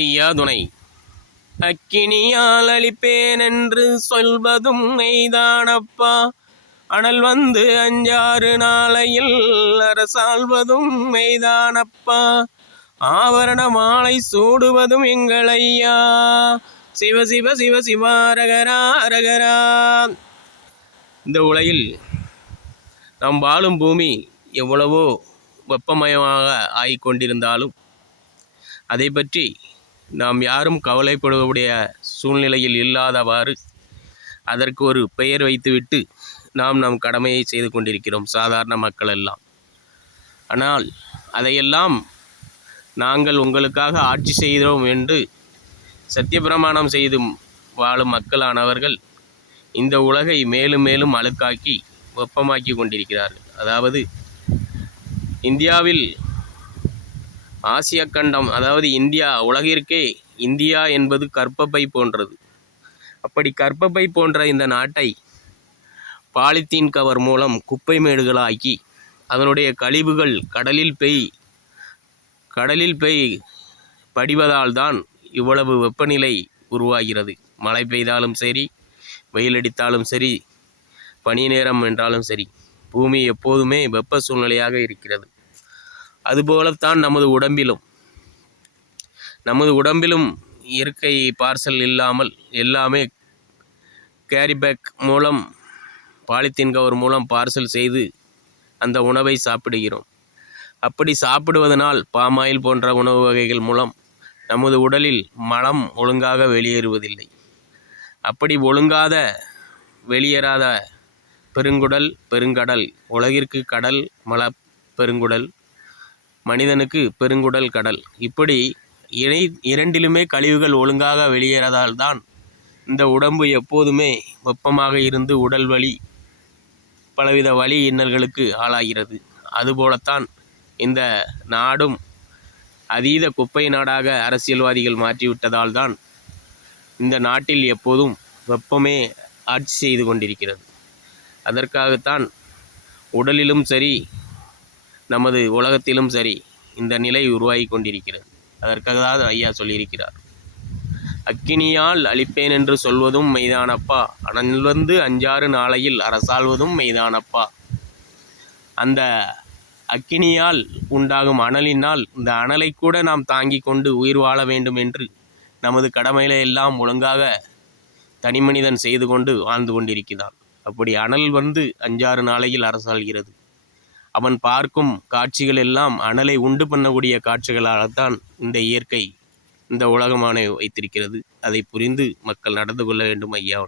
ஐயா துணை. அக்கினியால் அழிப்பேன் என்று சொல்வதும் மெய்தானப்பா. அனல் வந்து 5-6 நாளையில் அரசாள்வதும் மெய்தானப்பா. ஆவரண மாலை சூடுவதும் எங்கள் ஐயா. சிவ சிவ சிவ சிவா அரகரா அரகரா. இந்த உலகில் நாம் வாழும் பூமி எவ்வளவோ வெப்பமயமாக ஆகிக்கொண்டிருந்தாலும் அதை பற்றி நாம் யாரும் கவலைப்படுவடைய சூழ்நிலையில் இல்லாதவாறு அதற்கு ஒரு பெயர் வைத்துவிட்டு நாம் நம் கடமையை செய்து கொண்டிருக்கிறோம், சாதாரண மக்கள் எல்லாம். ஆனால் அதையெல்லாம் நாங்கள் உங்களுக்காக ஆட்சி செய்கிறோம் என்று சத்தியப்பிரமாணம் செய்து வாழும் மக்களானவர்கள் இந்த உலகை மேலும் மேலும் அழுக்காக்கி வெப்பமாக்கி கொண்டிருக்கிறார்கள். அதாவது இந்தியாவில் ஆசிய கண்டம், அதாவது இந்தியா, உலகிற்கே இந்தியா என்பது கற்பப்பை போன்றது. அப்படி கற்பப்பை போன்ற இந்த நாட்டை பாலித்தீன் கவர் மூலம் குப்பை மேடுகளாக்கி அதனுடைய கழிவுகள் கடலில் போய் படிவதால் தான் இவ்வளவு வெப்பநிலை உருவாகிறது. மழை பெய்தாலும் சரி, வெயிலடித்தாலும் சரி, பனி நேரம் என்றாலும் சரி, பூமி எப்போதுமே வெப்ப சூழ்நிலையாக இருக்கிறது. அதுபோலத்தான் நமது உடம்பிலும் இயற்கை பார்சல் இல்லாமல் எல்லாமே கேரிபேக் மூலம், பாலித்தீன் கவர் மூலம் பார்சல் செய்து அந்த உணவை சாப்பிடுகிறோம். அப்படி சாப்பிடுவதனால் பாமாயில் போன்ற உணவு வகைகள் மூலம் நமது உடலில் மலம் ஒழுங்காக வெளியேறுவதில்லை. அப்படி ஒழுங்காத வெளியேறாத பெருங்குடல், பெருங்கடல், உலகிற்கு கடல், மல, பெருங்குடல், மனிதனுக்கு பெருங்குடல், கடல், இப்படி இரண்டிலுமே கழிவுகள் ஒழுங்காக வெளியேறதால் தான் இந்த உடம்பு எப்போதுமே வெப்பமாக இருந்து உடல் வலி, பலவித வலி இன்னல்களுக்கு ஆளாகிறது. அதுபோலத்தான் இந்த நாடும் அதீத குப்பை நாடாக அரசியல்வாதிகள் மாற்றிவிட்டதால் தான் இந்த நாட்டில் எப்போதும் வெப்பமே ஆட்சி செய்து கொண்டிருக்கிறது. அதற்காகத்தான் உடலிலும் சரி, நமது உலகத்திலும் சரி இந்த நிலை உருவாகி கொண்டிருக்கிறது. அதற்காக தான் ஐயா சொல்லியிருக்கிறார், அக்கினியால் அழிப்பேன் என்று சொல்வதும் மெய்தானப்பா. அனல் வந்து 5-6 நாளையில் அரசாள்வதும் மெய்தானப்பா. அந்த அக்கினியால் உண்டாகும் அனலினால் இந்த அனலை கூட நாம் தாங்கி கொண்டு உயிர் வாழ வேண்டும் என்று நமது கடமையில எல்லாம் ஒழுங்காக தனிமனிதன் செய்து கொண்டு வாழ்ந்து கொண்டிருக்கிறான். அப்படி அனல் வந்து 5-6 நாளையில் அரசாள்கிறது. அவன் பார்க்கும் காட்சிகள் எல்லாம் அனலை உண்டு பண்ணக்கூடிய காட்சிகளாகத்தான் இந்த இயற்கை, இந்த உலகமான வைத்திருக்கிறது. அதை புரிந்து மக்கள் நடந்து கொள்ள வேண்டும் ஐயா.